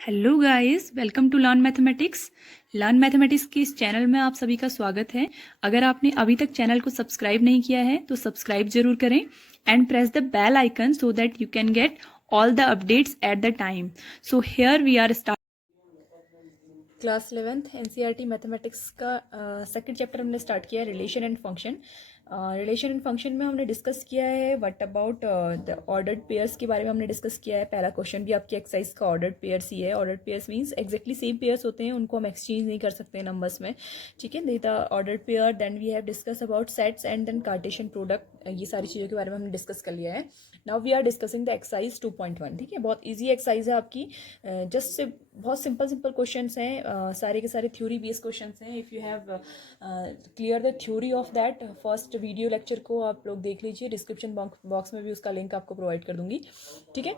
Hello guys, welcome to learn mathematics के इस channel में आप सभी का स्वागत है। अगर आपने अभी तक चैनल को सब्सक्राइब नहीं किया है तो सब्सक्राइब जरूर करें and press the bell icon so that you can get all the updates at the time. So here we are start class 11th NCERT mathematics का सेकंड चैप्टर हमने स्टार्ट किया है, relation and function. Relation and function में हमने discuss किया है what about the ordered pairs के बारे में हमने डिस्कस किया है। पहला क्वेश्चन भी आपकी एक्सरसाइज का ऑर्डर्ड पेयर्स ही है। Ordered pairs means exactly same pairs होते हैं, उनको हम एक्सचेंज नहीं कर सकते नंबर्स में, ठीक है। The ordered pair, then we have discuss about sets and then Cartesian product. ये सारी चीज़ों के बारे में हमने डिस्कस कर लिया है। Now we are discussing the exercise 2.1, ठीक है। बहुत ईजी एक्सरसाइज है आपकी, जस्ट से बहुत सिंपल सिंपल हैं, सारे के सारे थ्योरी बेस्ड क्वेश्चन हैं। If you have clear the theory of that, first video lecture को आप लोग देख लीजिए, डिस्क्रिप्शन बॉक्स में भी उसका लिंक आपको प्रोवाइड कर दूंगी, ठीक है।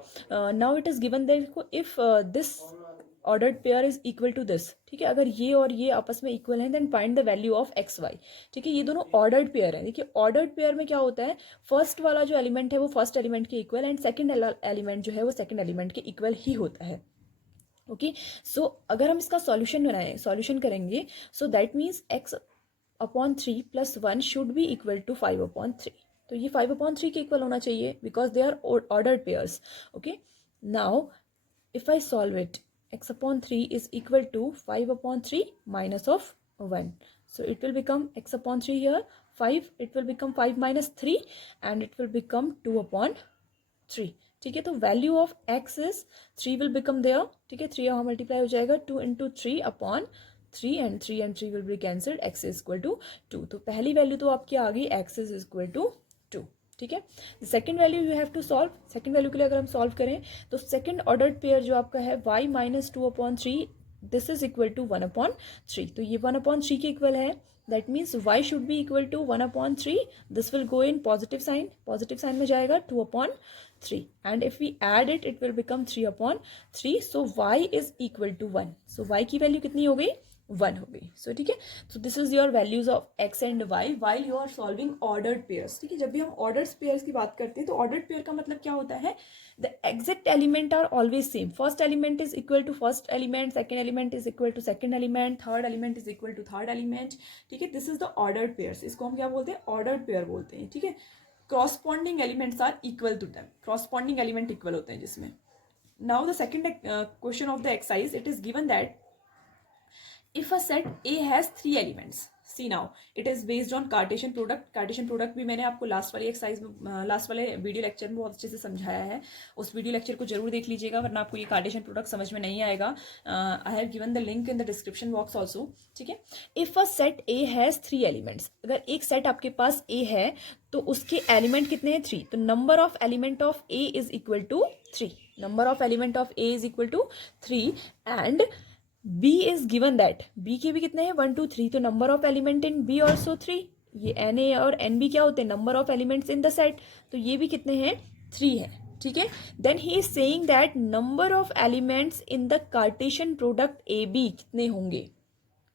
नाउ इट इज़ गिवन देखो, if this ordered pair is equal to this, ठीक है। अगर ये और ये आपस में इक्वल हैं then find the value of x y, ठीक है। ये दोनों ऑर्डर्ड पेयर है। देखिए ऑर्डर्ड पेयर में क्या होता है, फर्स्ट वाला जो एलिमेंट है वो फर्स्ट एलिमेंट के इक्वल एंड सेकंड एलिमेंट जो है वो सेकंड एलिमेंट के इक्वल ही होता है, ओके। सो अगर हम इसका सॉल्यूशन करेंगे, so that means x upon 3 plus 1 should be equal to 5/3। तो ये 5/3 के इक्वल होना चाहिए because they are ordered pairs, okay. Now if I solve it, x upon 3 is equal to 5/3 minus of 1. So it will become x upon 3 here, 5, it will become 5 minus 3 and it will become 2/3, ठीक है। तो value of x is 3 will become there, ठीक है। 3 यहाँ multiply हो जाएगा, 2 into 3/3 and 3 will be cancelled, x is equal to 2। तो पहली वैल्यू तो आपकी आ गई, x is equal to 2, ठीक है। Second value you have to solve. Second value के लिए अगर हम सॉल्व करें तो सेकंड ऑर्डर्ड पेयर जो आपका है y minus 2/3, this is equal to 1/3। तो ये 1/3 के इक्वल है, that means y should be equal to 1/3। This will go in positive sign में जाएगा 2/3 and if we add it, it will become 3/3। So y is equal to 1। So y की वैल्यू कितनी हो गई, 1 हो गई। सो ठीक है, so this is your values of x and y while you are solving ordered pairs, ठीक है। जब भी हम ऑर्डर्ड पेयर्स की बात करते हैं तो ऑर्डर्ड पेयर का मतलब क्या होता है, the exact element are always same. First element is equal to first element, second element is equal to second element, third element is equal to third element, ठीक है। This is the ordered pairs. इसको हम क्या बोलते हैं, ordered pair बोलते हैं, ठीक है। Corresponding elements are equal to them, corresponding element equal होते हैं जिसमें। Now the second question of the exercise, it is given that if a set A has 3 elements, see now it is based on Cartesian product। Cartesian product भी मैंने आपको last वाली exercise में, last वाले video lecture में बहुत अच्छे से समझाया है। उस वीडियो लेक्चर को जरूर देख लीजिएगा वरना आपको ये Cartesian product समझ में नहीं आएगा। I have given the link in the description box also, ठीक है। If a set A has 3 elements, अगर एक सेट आपके पास A है तो उसके एलिमेंट कितने हैं, 3। तो number of element of A is equal to 3, number of element of A is equal to 3 and B is given that B के भी कितने हैं, 1 2 3। तो number of element in B also 3। ये NA और NB क्या होते हैं, number of elements in the set. तो ये भी कितने हैं, 3 है, ठीक है। Then he is saying that number of elements in the Cartesian product AB कितने होंगे,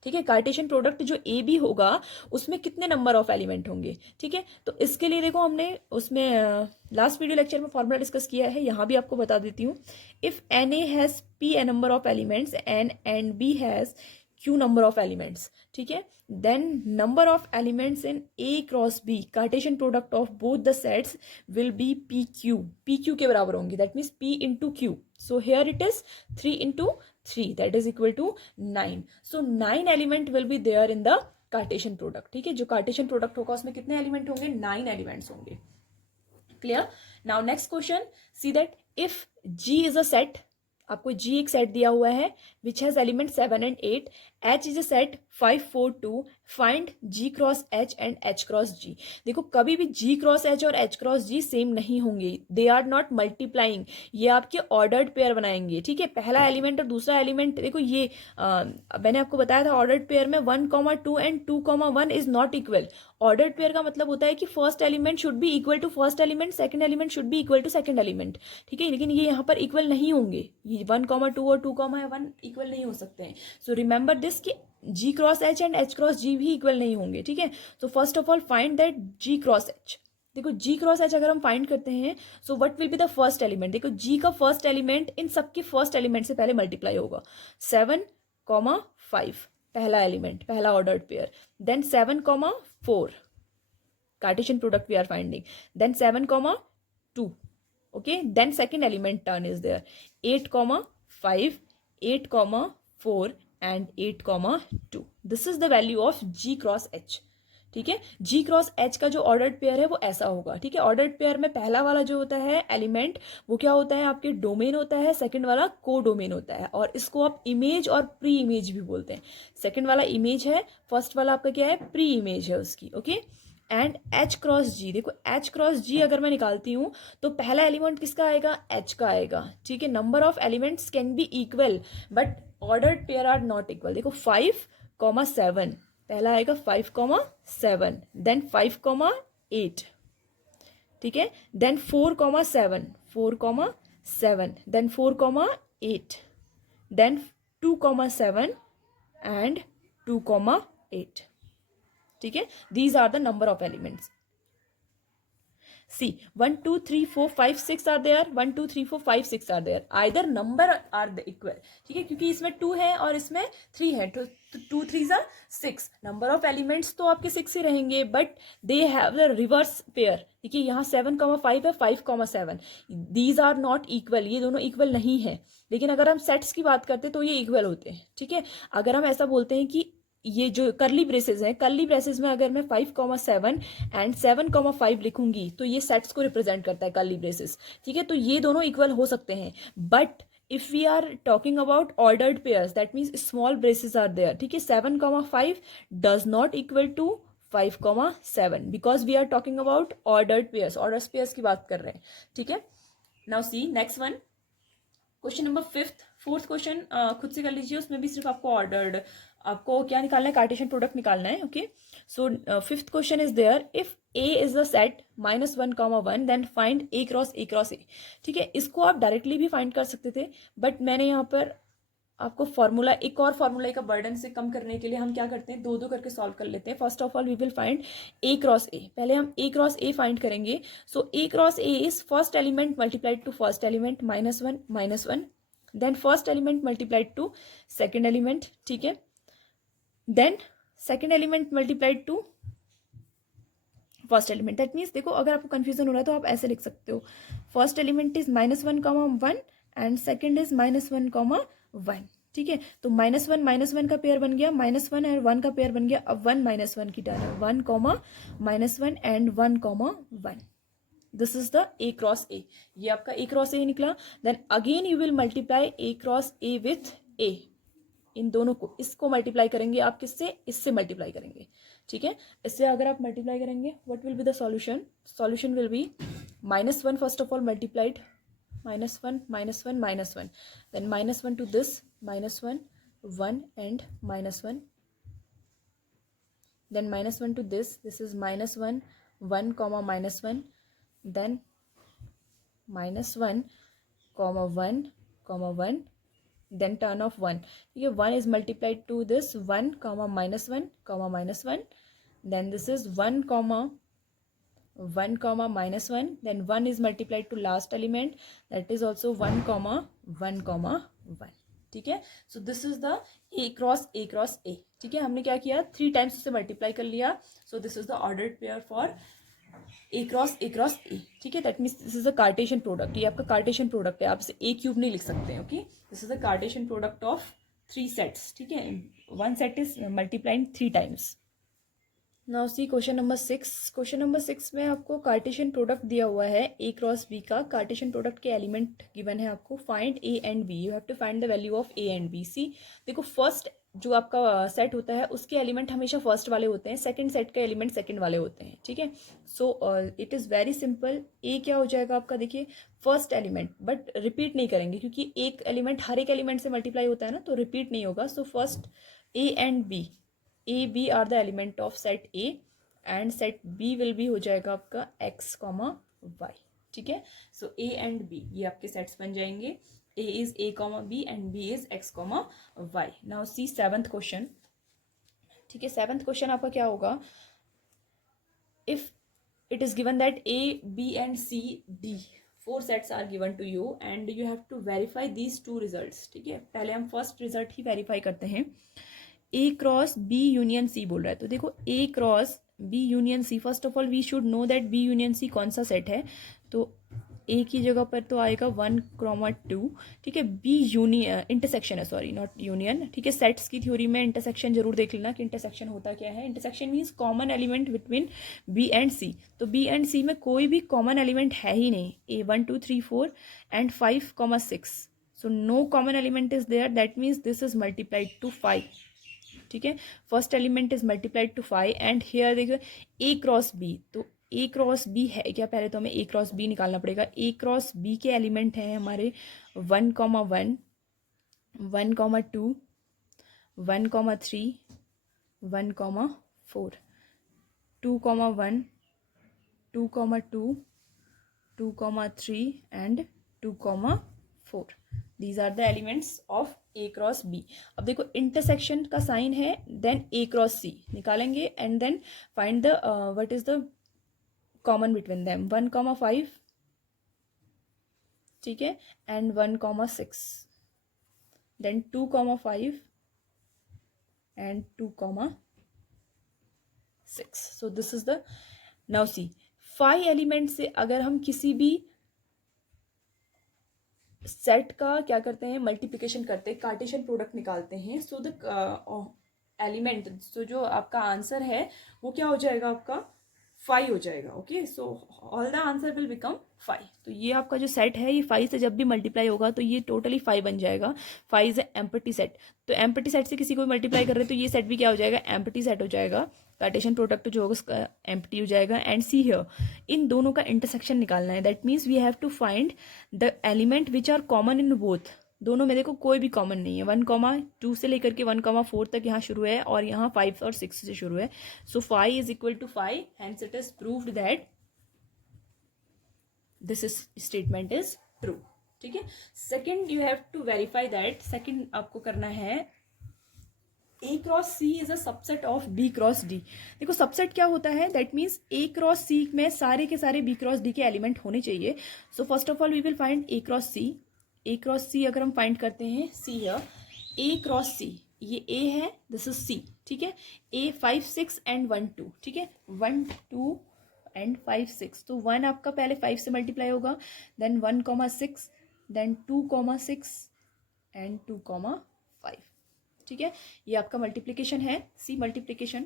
ठीक है। कार्टेशियन प्रोडक्ट जो ए बी होगा उसमें कितने नंबर ऑफ एलिमेंट होंगे, ठीक है। तो इसके लिए देखो हमने उसमें लास्ट वीडियो लेक्चर में फॉर्मूला डिस्कस किया है, यहाँ भी आपको बता देती हूँ। If n A has p a number of elements and B has q number of elements, ठीक है, then number of elements in A cross B, Cartesian product of both the sets will be p q के बराबर होंगे, that means p into q. So here it is 3 into 3, that is equal to 9। so 9 element will be there in the Cartesian product, ठीक है। जो Cartesian product होगा उसमें कितने element होंगे, 9 एलिमेंट्स होंगे, clear. Now next question, see that if G is a set, आपको G एक सेट दिया हुआ है which has element 7 and 8, H is a set 5 4 2, find G cross H and H cross G। देखो कभी भी G क्रॉस H और H cross G same नहीं होंगे, दे आर नॉट मल्टीप्लाइंग, ये आपके ऑर्डर्ड पेयर बनाएंगे, ठीक है। पहला एलिमेंट और दूसरा एलिमेंट, देखो ये मैंने आपको बताया था ऑर्डर्ड पेयर में 1,2 and 2,1 is not equal. Ordered pair का मतलब होता है कि first element should be equal to first element, second element should be equal to second element, ठीक है। लेकिन ये यहाँ पर इक्वल नहीं होंगे, ये 1,2 और 2,1 इक्वल नहीं हो सकते हैं। सो रिमेंबर दिस कि G cross H and H cross G भी इक्वल नहीं होंगे, ठीक है। सो first of all find that G cross H, देखो जी क्रॉस एच अगर हम फाइंड करते हैं, so what will be the first element, देखो जी का फर्स्ट एलिमेंट इन सबके फर्स्ट एलिमेंट से पहले मल्टीप्लाई होगा, 7,5 पहला एलिमेंट, पहला ordered pair, then 7,4 Cartesian product we are finding, then 7,2, okay, then second element turn is there, 8,5, 8,4 and 8,2. this is the value of g cross h. ठीक है, जी cross H का जो ordered pair है वो ऐसा होगा. ठीक है, ऑर्डर्ड पेयर में पहला वाला जो होता है एलिमेंट वो क्या होता है, आपके डोमेन होता है, सेकंड वाला को डोमेन होता है, और इसको आप इमेज और प्री इमेज भी बोलते हैं. सेकंड वाला इमेज है, फर्स्ट वाला आपका क्या है, प्री इमेज है उसकी. ओके, एंड एच क्रॉस जी, देखो एच क्रॉस जी अगर मैं निकालती हूँ तो पहला एलिमेंट किसका आएगा, एच का आएगा. ठीक है, number of elements can be equal but ordered pair are not equal. देखो 5,7 पहला आएगा, 5,7, देन 5,8. ठीक है, देन 4,7, 4,7, देन 4,8, देन 2,7 एंड 2,8. ठीक है, these are the number of elements. See 1 2 3 4 5 6 are there, 1 2 3 4 5 6 are there, either number are the equal. ठीक है, क्योंकि इसमें 2 है और इसमें 3 है, तो 2 3 6, नंबर ऑफ एलिमेंट्स तो आपके 6 ही रहेंगे, but they have the reverse pair. देखिए यहाँ 7,5 है, 5,7, दीज आर नॉट इक्वल, ये दोनों इक्वल नहीं है. लेकिन अगर हम सेट्स की बात करते हैं तो ये इक्वल होते हैं. ठीक है, अगर हम ऐसा बोलते हैं कि ये जो करली ब्रेसेस हैं, करली ब्रेसेस में अगर मैं 5,7 एंड 7,5 लिखूंगी तो ये सेट्स को रिप्रेजेंट करता है, करली ब्रेसेस. ठीक है, तो ये दोनों इक्वल हो सकते हैं, but if we are talking about ordered pairs that means small braces are there. ठीक है, 7,5 does not equal to 5,7 because we are talking about ordered pairs, ordered pairs की बात कर रहे हैं. ठीक है, now see next one, question number fourth question खुद से कर लीजिए, उसमें भी सिर्फ आपको ऑर्डर्ड, आपको क्या निकालना है, कार्टेशियन प्रोडक्ट निकालना है. Okay, so fifth question is there, if A is the set -1,1 then find A cross A. ठीक है, इसको आप डायरेक्टली भी फाइंड कर सकते थे, बट मैंने यहाँ पर आपको फॉर्मूला, एक और फॉर्मूला का बर्डन से कम करने के लिए हम क्या करते हैं, दो दो करके सॉल्व कर लेते हैं. First of all we will find A cross A. पहले हम ए क्रॉस ए फाइंड करेंगे. So A cross A is first element multiplied to first element, -1, then first element multiplied to second element. ठीक है, then second element multiplied to first element. That means देखो अगर आपको confusion हो रहा है तो आप ऐसे लिख सकते हो, first element is -1,1 and second is -1,1. ठीक है, तो -1 का पेयर बन गया, -1 और 1 का पेयर बन गया. अब 1 -1 की टर्न है, 1, -1 and 1,1. This is the A cross A. ये आपका ए क्रॉस ए निकला. Then again you will multiply A cross A with A. इन दोनों को, इसको मल्टीप्लाई करेंगे आप किससे, इससे मल्टीप्लाई करेंगे. ठीक है, इससे अगर आप मल्टीप्लाई करेंगे what will be the solution, solution will be -1 first of all multiplied, -1, -1, then -1 to this, -1, 1 and -1, then -1 to this is -1, 1, -1, then -1, -1, 1, then turn of 1. ये 1 is multiplied to this 1, -1, -1, then this is 1, -1, then 1 is multiplied to last element, that is also 1, 1. ठीक है, so this is the A cross A. ठीक है, हमने क्या किया, 3 times उसे multiply कर लिया. सो this is the ordered pair for a cross A. ठीक है, that means this is the Cartesian product. ये आपका कार्टेशियन प्रोडक्ट है, आप इसे ए क्यूब नहीं लिख सकते हैं. Okay, this is the Cartesian product of 3 sets. ठीक है, 1 set is multiplying 3 times. Now see question number 6. Question number 6 में आपको कार्टेशियन प्रोडक्ट दिया हुआ है ए क्रॉस बी का. कार्टेशियन प्रोडक्ट के एलिमेंट गिवन है आपको, find A and B. You have to find the value of A and B. See देखो, फर्स्ट जो आपका सेट होता है उसके एलिमेंट हमेशा फर्स्ट वाले होते हैं, सेकंड सेट के एलिमेंट सेकंड वाले होते हैं. ठीक है, so it is very simple. A क्या हो जाएगा आपका, देखिए फर्स्ट एलिमेंट, बट रिपीट नहीं करेंगे क्योंकि एक एलिमेंट हर एक एलिमेंट से मल्टीप्लाई होता है ना, तो रिपीट नहीं होगा. So first A and B, A B are the element of set A and set B will be हो जाएगा आपका x, y. ठीक है, सो ए एंड बी ये आपके सेट्स बन जाएंगे. A is A, B and B is X, Y. Now see 7th question. ठीक है, 7th क्वेश्चन आपका क्या होगा, if it is given that A, B and C, D 4 sets are given to you and you have to verify these 2 results. ठीक है, पहले हम first result ही verify करते हैं. A cross B union C बोल रहा है, तो देखो A cross B union C, first of all we should know that B union C कौन सा सेट है. तो ए की जगह पर तो आएगा 1,2. ठीक है, बी यूनियन इंटरसेक्शन है, सॉरी नॉट यूनियन. ठीक है, सेट्स की थ्योरी में इंटरसेक्शन जरूर देख लेना कि इंटरसेक्शन होता क्या है. Intersection means common element between B and C. तो बी एंड सी में कोई भी कॉमन एलिमेंट है ही नहीं. A 1 2 3 4 and 5,6. So no common element is there, that means this is multiplied to 5. ठीक है, first element is multiplied to 5 and here देखो ए क्रॉस बी. तो ए क्रॉस बी है क्या, पहले तो हमें ए क्रॉस बी निकालना पड़ेगा. ए क्रॉस बी के एलिमेंट हैं हमारे 1,1 1,2 1,3 1,4 2,1 2,2 2,3 and 2,4. These are the elements of A cross B. अब देखो इंटरसेक्शन का साइन है, देन ए क्रॉस सी निकालेंगे and then find the what is the common between them. 1,5 ठीक है and 1,6, then 2,5 and 2,6. So this is the, now see 5 element से अगर हम किसी भी सेट का क्या करते हैं, मल्टीप्लिकेशन करते हैं, कार्टेशियन प्रोडक्ट निकालते हैं. सो द एलिमेंट, सो जो आपका आंसर है वो क्या हो जाएगा, आपका 5 हो जाएगा. Okay, so all the answer will become 5. तो ये आपका जो सेट है ये 5 से जब भी मल्टीप्लाई होगा तो ये टोटली 5 बन जाएगा. 5 इज एम्प्टी सेट. तो एम्प्टी सेट से किसी को मल्टीप्लाई कर रहे हैं तो ये सेट भी क्या हो जाएगा, एम्प्टी सेट हो जाएगा. कार्टेशियन प्रोडक्ट जो होगा उसका एम्प्टी हो जाएगा. एंड सी हियर इन दोनों का इंटरसेक्शन निकालना है. That means we have to find the element which are common in both. दोनों में देखो कोई भी कॉमन नहीं है. 1,2 से लेकर के 1,4 तक यहाँ शुरू है और यहाँ 5 और 6 से शुरू है. So 5 is equal to 5, hence it is proved that this is statement is true. ठीक है, second you have to verify that. Second आपको करना है A cross C is a subset of B cross D. देखो subset क्या होता है, that means A cross C में सारे के सारे बी क्रॉस डी के एलिमेंट होने चाहिए. So first of all we will find A cross C. A cross सी अगर हम फाइंड करते हैं, सी हियर ए क्रॉस सी, ये ए है, दिस इज सी. ठीक है, ए 5 6 एंड 1 2. ठीक है, 1 2 एंड 5 6. तो 1 आपका पहले 5 से मल्टीप्लाई होगा, देन 1,6, देन 2,6 एंड 2,5. ठीक है, ये आपका मल्टीप्लिकेशन है, see multiplication.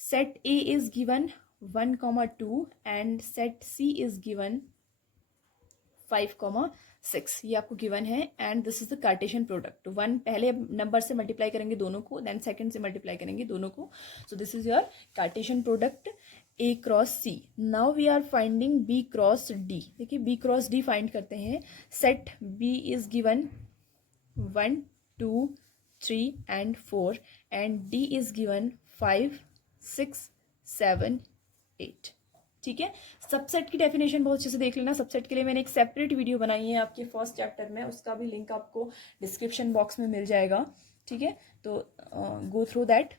Set A is given 1,2 and set C is given 5,6. ये आपको गिवन है and this is the Cartesian product. 1 पहले नंबर से मल्टीप्लाई करेंगे दोनों को, देन सेकंड से मल्टीप्लाई करेंगे दोनों को. So this is your Cartesian product A cross C. Now we are finding B cross D. देखिए बी क्रॉस डी फाइंड करते हैं. Set B is given 1 2 3 and 4 and D is given 5 6 7 8. ठीक है, subset की definition बहुत अच्छे से देख लेना. सबसेट के लिए मैंने एक सेपरेट वीडियो बनाई है आपके फर्स्ट चैप्टर में, उसका भी लिंक आपको डिस्क्रिप्शन बॉक्स में मिल जाएगा. ठीक है, तो गो थ्रू दैट.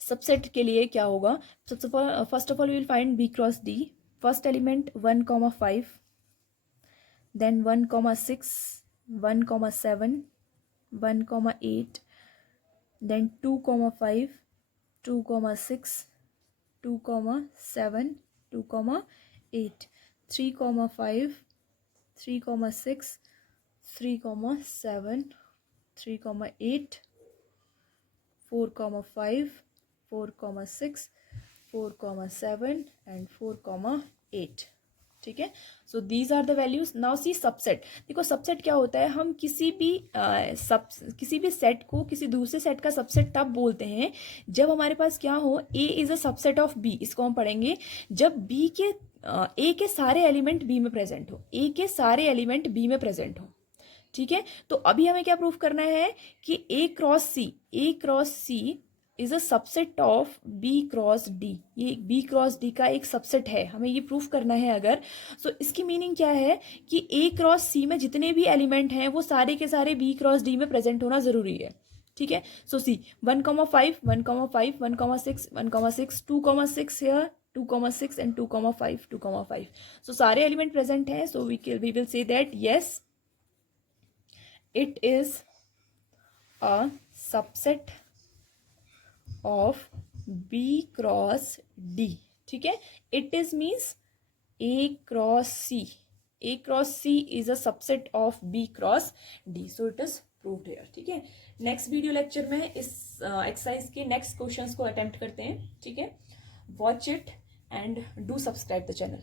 सबसेट के लिए क्या होगा, first of all we will find B cross D. First element 1,5, then 1,6 1,7 1,8, then 2,5 2,6 2,7 2,8 3,5 3,6 3,7 3,8 4,5 4,6 4,7 and 4,8. ठीक है, so these are the values. Now see subset. देखो सबसेट क्या होता है, हम किसी भी सेट को किसी दूसरे सेट का सबसेट तब बोलते हैं जब हमारे पास क्या हो, A is a subset of B. इसको हम पढ़ेंगे जब बी के ए के सारे एलिमेंट बी में प्रेजेंट हो. ए के सारे एलिमेंट बी में प्रेजेंट हो. ठीक है, तो अभी हमें क्या प्रूफ करना है कि A cross C is a subset of B cross D. ये बी क्रॉस डी का एक सबसेट है, हमें ये प्रूफ करना है अगर. सो इसकी मीनिंग क्या है कि ए क्रॉस सी में जितने भी एलिमेंट हैं वो सारे के सारे बी क्रॉस डी में प्रेजेंट होना जरूरी है. ठीक है, सो सी 1,5 1,5 1,6 1,6 2,6 हियर 2,6 and 2,5, 2,5. So सारे एलिमेंट प्रेजेंट हैं. So we will say that yes, it is a subset of B cross D. ठीक है. It is means A cross C. A cross C is a subset of B cross D. So it is proved here. ठीक है. Next video lecture में इस exercise के next questions को attempt करते हैं. ठीक है. Watch it and do subscribe the channel.